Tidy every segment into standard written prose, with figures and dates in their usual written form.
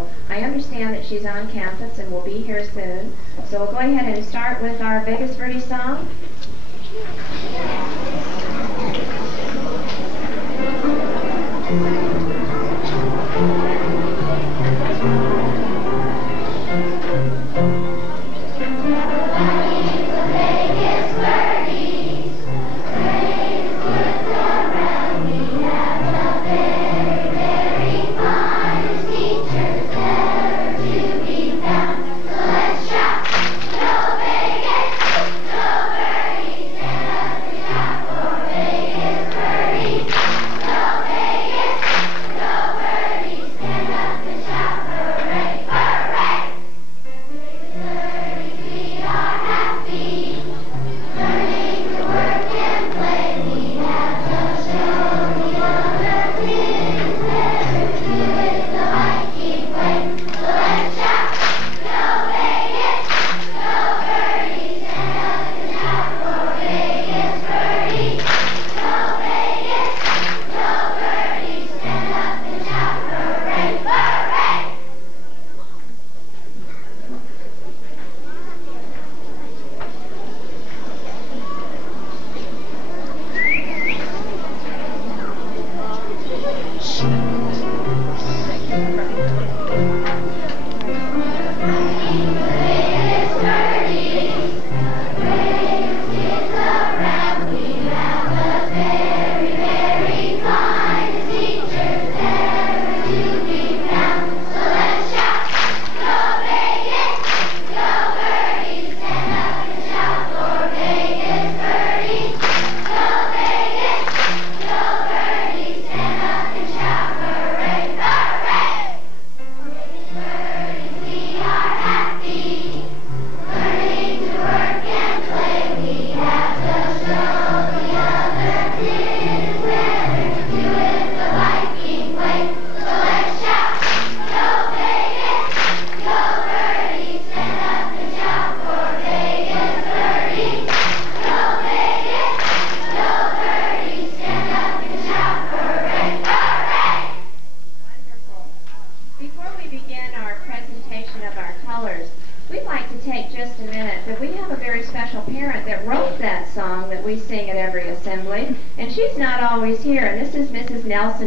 So I understand that she's on campus and will be here soon. So we'll go ahead and start with our Vegas Verdes song.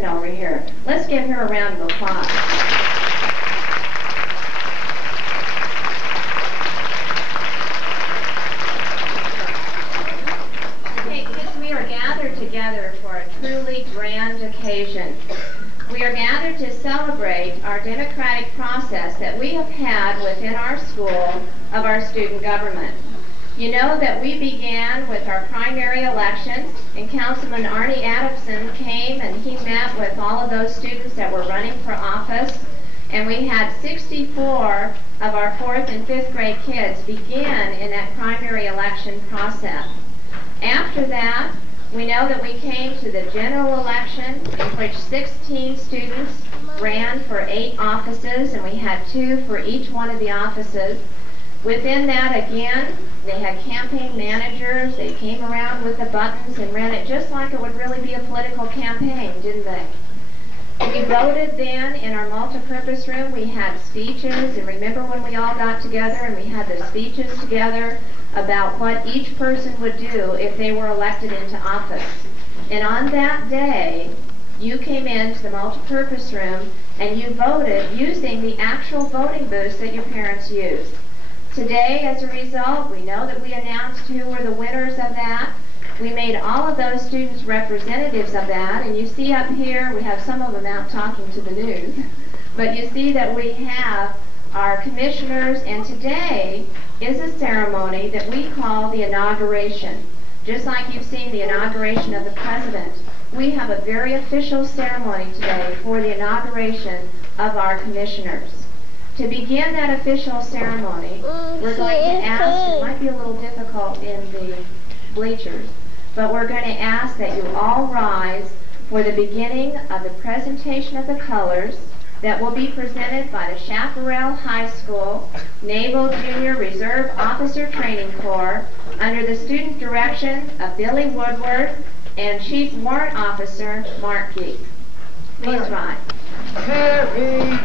Over here. Let's give her a round of applause. Okay, kids, we are gathered together for a truly grand occasion. We are gathered to celebrate our democratic process that we have had within our school of our student government. You know that we began with our primary elections, and Councilman Arnie Adamson came and he met with all of those students that were running for office, and we had 64 of our 4th and 5th grade kids begin in that primary election process. After that, we know that we came to the general election in which 16 students ran for 8 offices, and we had 2 for each one of the offices. Within that, again, they had campaign managers. They came around with the buttons and ran it just like it would really be a political campaign, didn't they? We voted then in our multipurpose room. We had speeches, and remember when we all got together and we had the speeches together about what each person would do if they were elected into office. And on that day, you came into the multipurpose room and you voted using the actual voting booths that your parents used. Today, as a result, we know that we announced who were the winners of that. We made all of those students representatives of that, and you see up here, we have some of them out talking to the news, but you see that we have our commissioners, and today is a ceremony that we call the inauguration. Just like you've seen the inauguration of the president, we have a very official ceremony today for the inauguration of our commissioners. To begin that official ceremony, we're going to ask, it might be a little difficult in the bleachers, but we're going to ask that you all rise for the beginning of the presentation of the colors that will be presented by the Chaparral High School Naval Junior Reserve Officer Training Corps under the student direction of Billy Woodward and Chief Warrant Officer Mark Geek. Please rise. Happy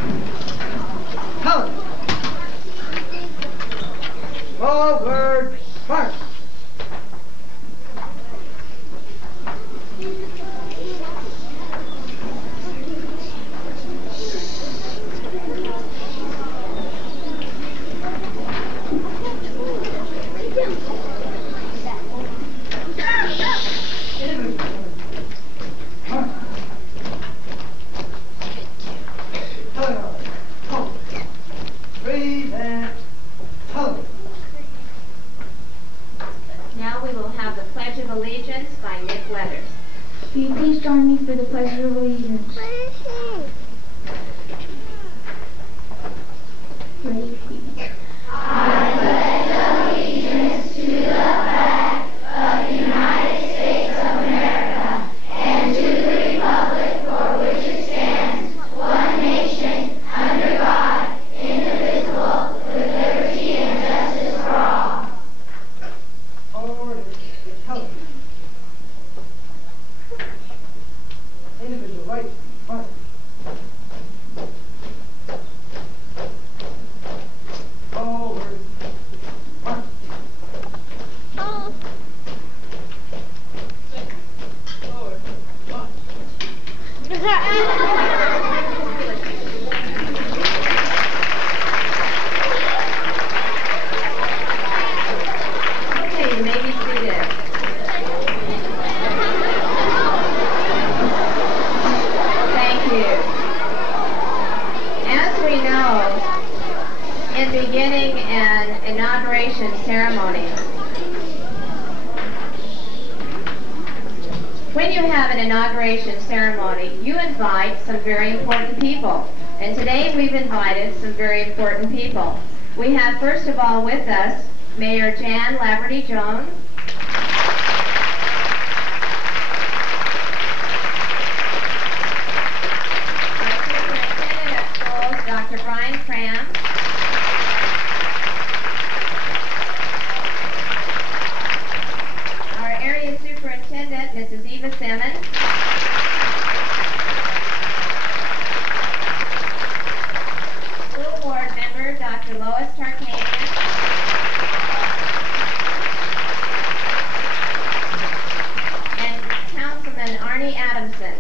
in beginning an inauguration ceremony. When you have an inauguration ceremony, you invite some very important people. And today we've invited some very important people. We have, first of all, with us Mayor Jan Laverty Jones, Dr. Brian Cram, our area superintendent, Mrs. Eva Simmons, school board member, Dr. Lois Tarkanian, and Councilman Arnie Adamson.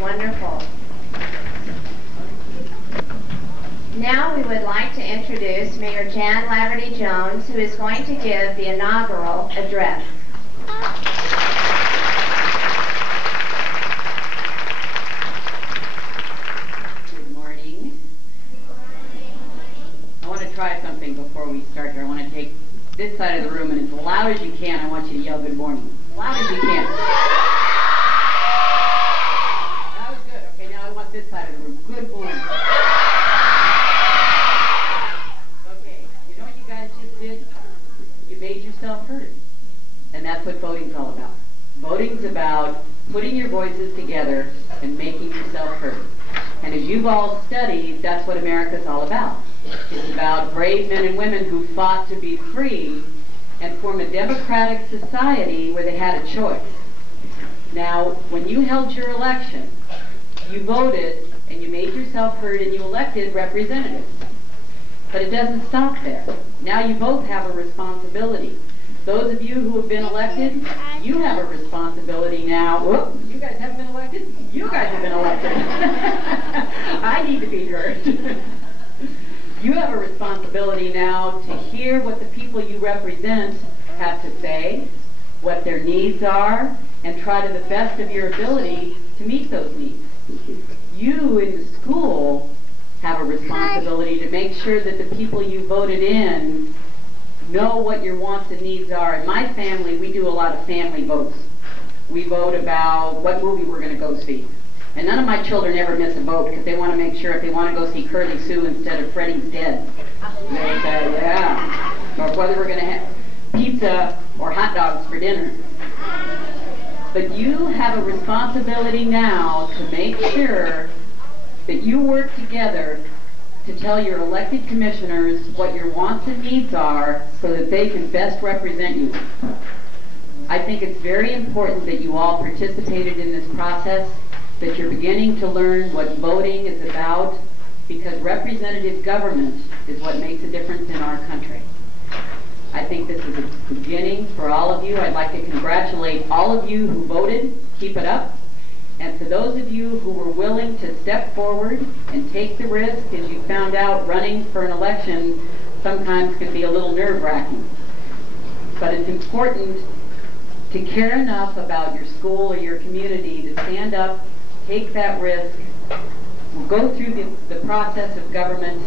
Wonderful. Now we would like to introduce Mayor Jan Laverty Jones, who is going to give the inaugural address. Good morning. I want to try something before we start here. I want to take this side of the room, and as loud as you can, I want you to yell good morning. As loud as you can. This side of the room. Good morning. Okay, you know what you guys just did? You made yourself heard. And that's what voting's all about. Voting's about putting your voices together and making yourself heard. And as you've all studied, that's what America's all about. It's about brave men and women who fought to be free and form a democratic society where they had a choice. Now, when you held your election, you voted and you made yourself heard and you elected representatives. But it doesn't stop there. Now you both have a responsibility. Those of you who have been elected, you have a responsibility now. Whoop, you guys haven't been elected? You guys have been elected. I need to be heard. You have a responsibility now to hear what the people you represent have to say, what their needs are, and try to the best of your ability to meet those needs. You in the school have a responsibility to make sure that the people you voted in know what your wants and needs are. In my family, we do a lot of family votes. We vote about what movie we're going to go see. And none of my children ever miss a vote because they want to make sure if they want to go see Curly Sue instead of Freddy's Dead. They say, yeah. Or whether we're going to have pizza or hot dogs for dinner. But you have a responsibility now to make sure that you work together to tell your elected commissioners what your wants and needs are so that they can best represent you. I think it's very important that you all participated in this process, that you're beginning to learn what voting is about, because representative government is what makes a difference in our country. I think this is a beginning for all of you. I'd like to congratulate all of you who voted. Keep it up. And for those of you who were willing to step forward and take the risk, as you found out, running for an election sometimes can be a little nerve-wracking. But it's important to care enough about your school or your community to stand up, take that risk, go through the process of government,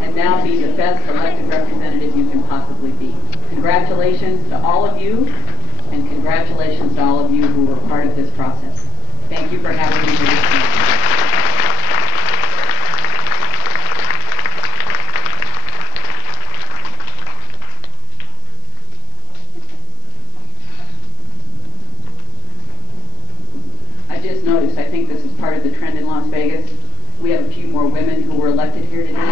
and now be the best elected representative you can possibly be. Congratulations to all of you, and congratulations to all of you who were part of this process. Thank you for having me here this morning. I just noticed, I think this is part of the trend in Las Vegas. We have a few more women who were elected here today.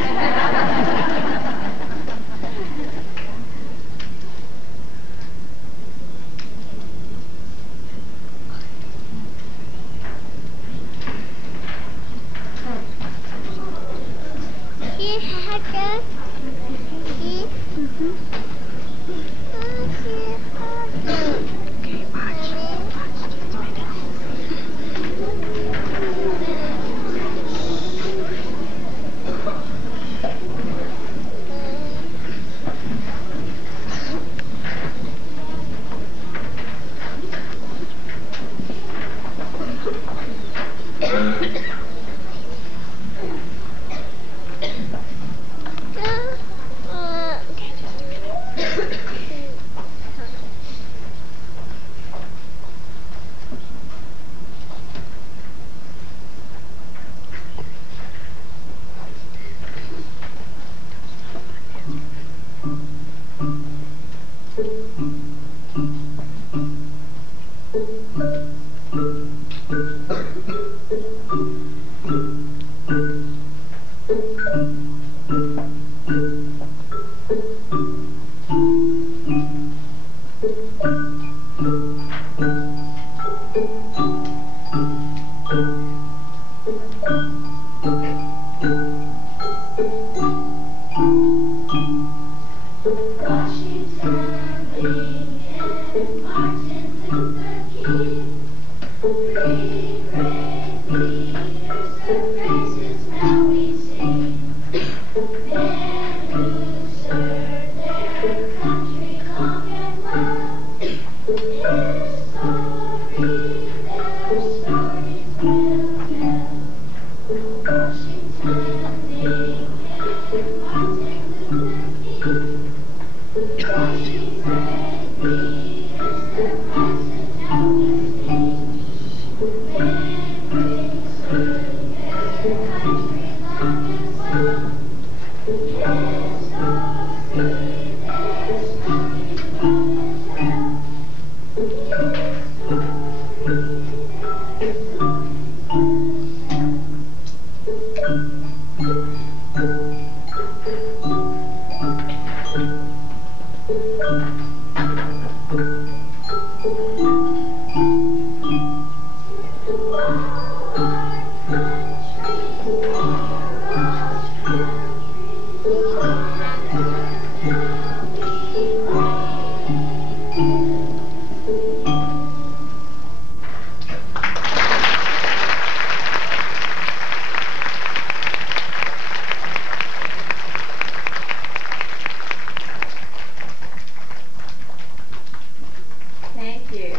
Thank you.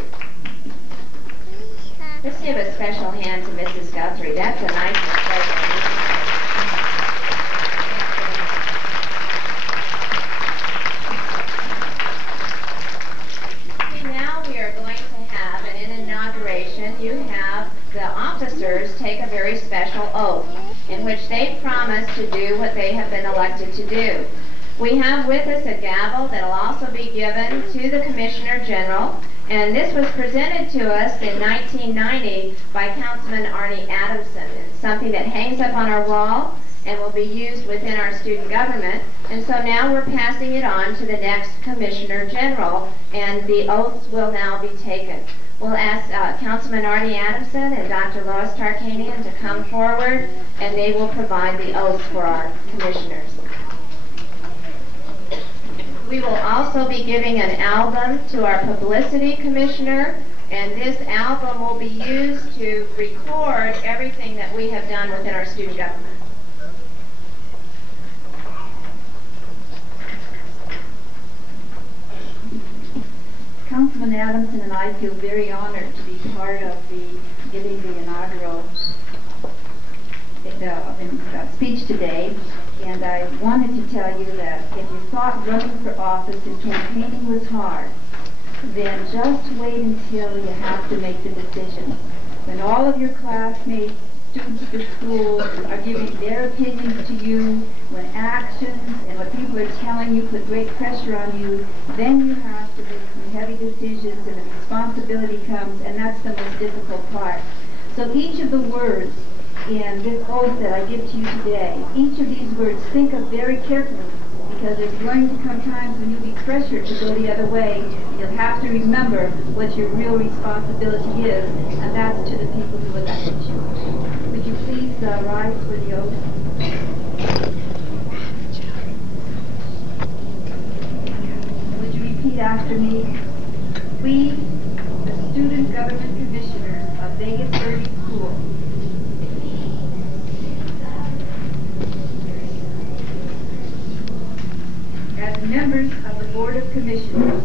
Let's give a special hand to Mrs. Guthrie. That's a nice mistake. Now we are going to have an inauguration. You have the officers take a very special oath in which they promise to do what they have been elected to do. We have with us a gavel that will also be given to the Commissioner General, and this was presented to us in 1990 by Councilman Arnie Adamson. It's something that hangs up on our wall and will be used within our student government, and so now we're passing it on to the next Commissioner General, and the oaths will now be taken. We'll ask Councilman Arnie Adamson and Dr. Lois Tarkanian to come forward, and they will provide the oaths for our commissioners. We will also be giving an album to our publicity commissioner, and this album will be used to record everything that we have done within our student government. Councilman Adamson and I feel very honored to be part of giving the inaugural speech today, and I wanted to tell you that if you thought running for office and campaigning was hard, then just wait until you have to make the decisions. When all of your classmates, students at the school are giving their opinions to you, when actions and what people are telling you put great pressure on you, then you have to make some heavy decisions and the responsibility comes, and that's the most difficult part. So each of the words in this oath that I give to you today, each of these words, think of very carefully, because there's going to come times when you'll be pressured to go the other way. You'll have to remember what your real responsibility is, and that's to the people who elected you. Would you please rise for the oath? Would you repeat after me? We, the Student Government Commissioners of Vegas Verdes School, as members of the Board of Commissioners,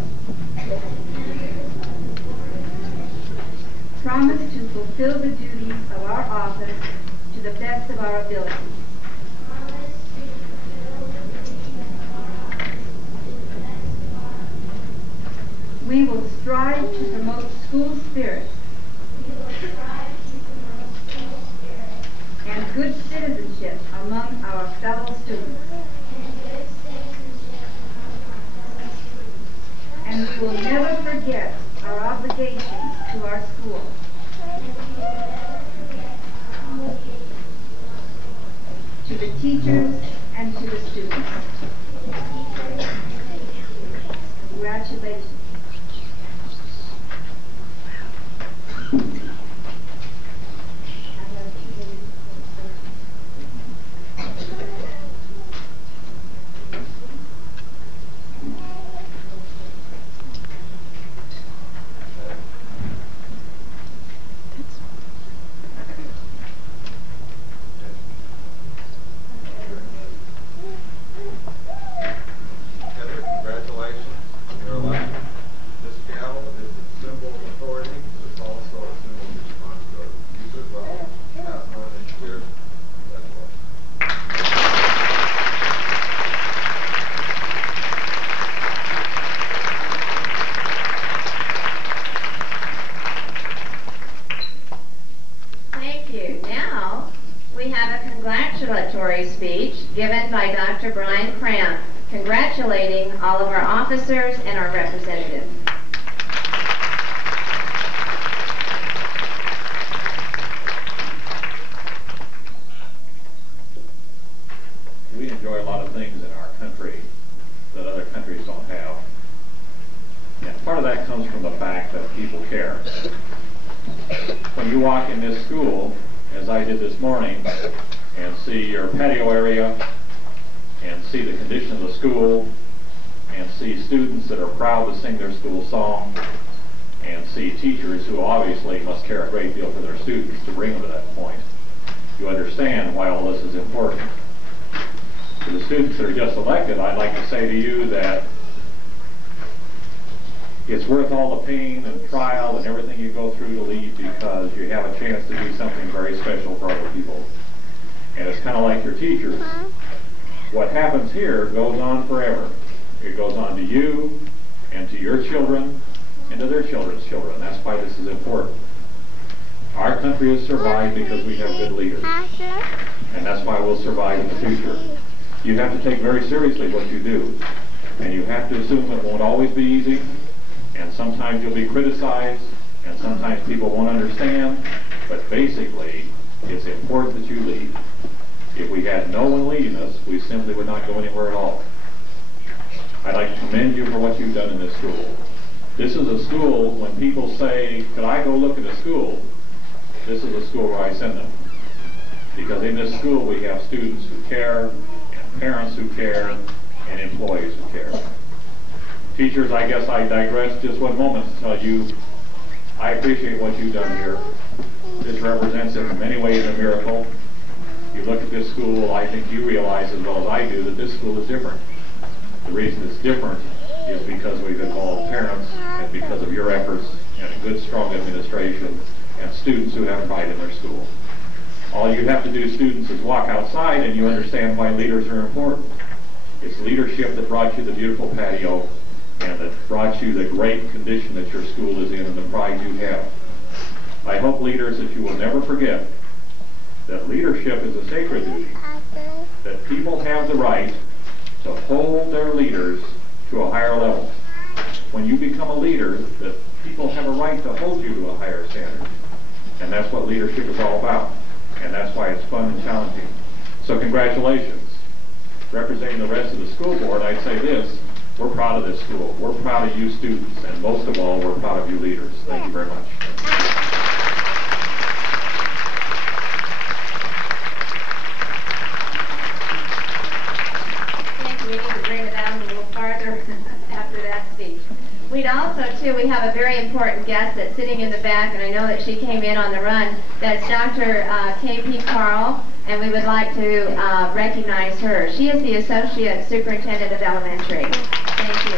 promise to fulfill the duties of our office to the best of our ability. We will strive to promote school spirit and good citizenship among our fellow students. And we will never forget our obligations to our school. To the teachers and to the students. Congratulations. Speech given by Dr. Brian Cramp, congratulating all of our officers and our representatives. We enjoy a lot of things in our country that other countries don't have. And part of that comes from the fact that people care. When you walk in this school, as I did this morning, and see your patio area, and see the condition of the school, and see students that are proud to sing their school song, and see teachers who obviously must care a great deal for their students to bring them to that point, you understand why all this is important. To the students that are just elected, I'd like to say to you that It's worth all the pain and trial and everything you go through to lead, because you have a chance to do something very special for other people. And it's kind of like your teachers. What happens here goes on forever. It goes on to you and to your children and to their children's children. That's why this is important. Our country has survived because we have good leaders. And that's why we'll survive in the future. You have to take very seriously what you do. And you have to assume it won't always be easy. And sometimes you'll be criticized, and sometimes people won't understand, but basically, it's important that you lead. If we had no one leading us, we simply would not go anywhere at all. I'd like to commend you for what you've done in this school. This is a school, when people say, could I go look at a school? This is a school where I send them. Because in this school we have students who care, and parents who care, and employees who care. Teachers, I guess I digress just one moment to tell you, I appreciate what you've done here. This represents in many ways a miracle. You look at this school, I think you realize as well as I do that this school is different. The reason it's different is because we've involved parents, and because of your efforts and a good, strong administration, and students who have pride in their school. All you have to do, students, is walk outside and you understand why leaders are important. It's leadership that brought you the beautiful patio, and that brought you the great condition that your school is in and the pride you have. I hope, leaders, that you will never forget that leadership is a sacred duty, that people have the right to hold their leaders to a higher level. When you become a leader, that people have a right to hold you to a higher standard. And that's what leadership is all about. And that's why it's fun and challenging. So congratulations. Representing the rest of the school board, I'd say this: we're proud of this school. We're proud of you students, and most of all, we're proud of you leaders. Thank you very much. Thank you. We need to bring it down a little farther after that speech. We'd also, too, we have a very important guest that's sitting in the back, and I know that she came in on the run. That's Dr. K.P. Carl, and we would like to recognize her. She is the Associate Superintendent of Elementary. Thank you.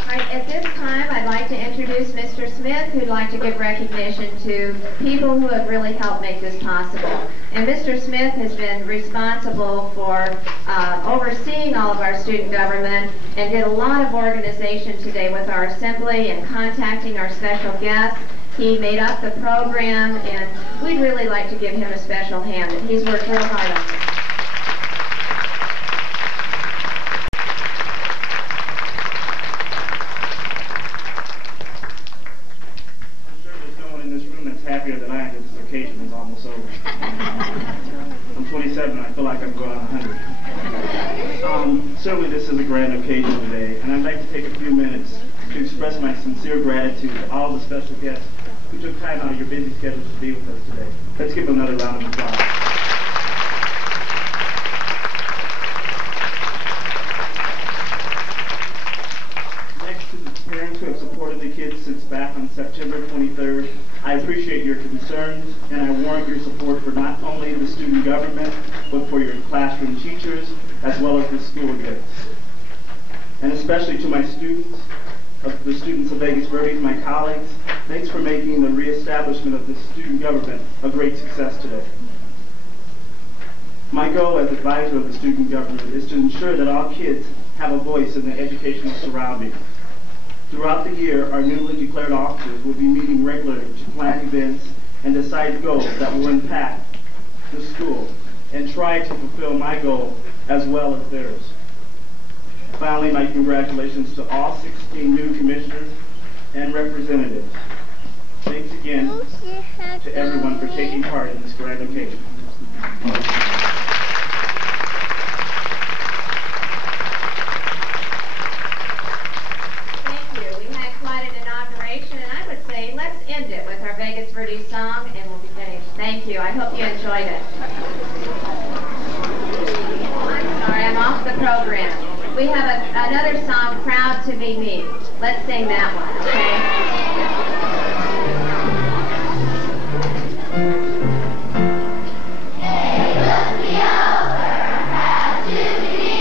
All right, at this time, I'd like to introduce Mr. Smith, who'd like to give recognition to people who have really helped make this possible. And Mr. Smith has been responsible for overseeing all of our student government and did a lot of organization today with our assembly and contacting our special guests. He made up the program, and we'd really like to give him a special hand. He's worked real hard on this. I'm sure there's no one in this room that's happier than I am that this occasion is almost over. I'm 27 and I feel like I'm going on 100. Certainly this is a grand occasion today, and I'd like to take a few minutes to express my sincere gratitude to all the special guests who took time out of your busy schedules to be with us today. Let's give them another round of applause. Next to the parents who have supported the kids since back on September 23rd, I appreciate your concerns, and I warrant your support for not only the student government, but for your classroom teachers, as well as the school kids. And especially to my students, the students of Vegas Verdes, my colleagues, thanks for making the reestablishment of the student government a great success today. My goal as advisor of the student government is to ensure that all kids have a voice in their educational surroundings. Throughout the year, our newly declared officers will be meeting regularly to plan events and decide goals that will impact the school and try to fulfill my goal as well as theirs. Finally, my congratulations to all 16 new commissioners and representatives. Thanks again to everyone for taking part in this grand occasion. Thank you. We had quite an inauguration, and I would say let's end it with our Vegas Verdes song, and we'll be finished. Thank you. I hope you enjoyed it. I'm sorry, I'm off the program. We have another song, Proud to Be Me. Let's sing that one, okay? Hey, look me over, proud to be me.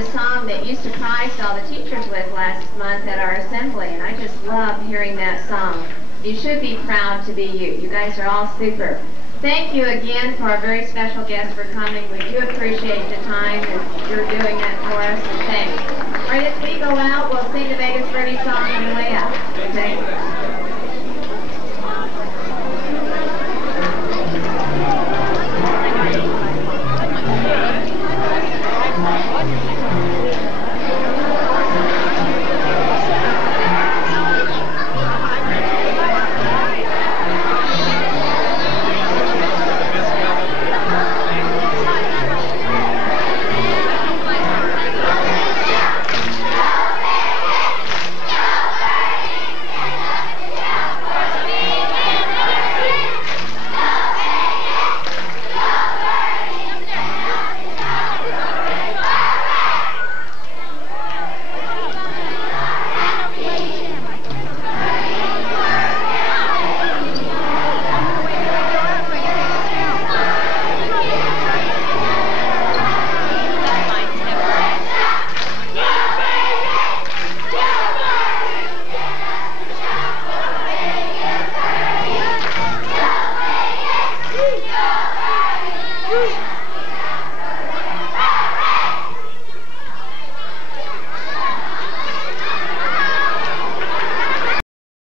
the song that you surprised all the teachers with last month at our assembly, and I just love hearing that song. You should be proud to be you. You guys are all super. Thank you again for our very special guest for coming. We do appreciate the time that you're doing that for us, and thanks. All right, as we go out, we'll sing the Vegas Verdes song on the way out. Okay?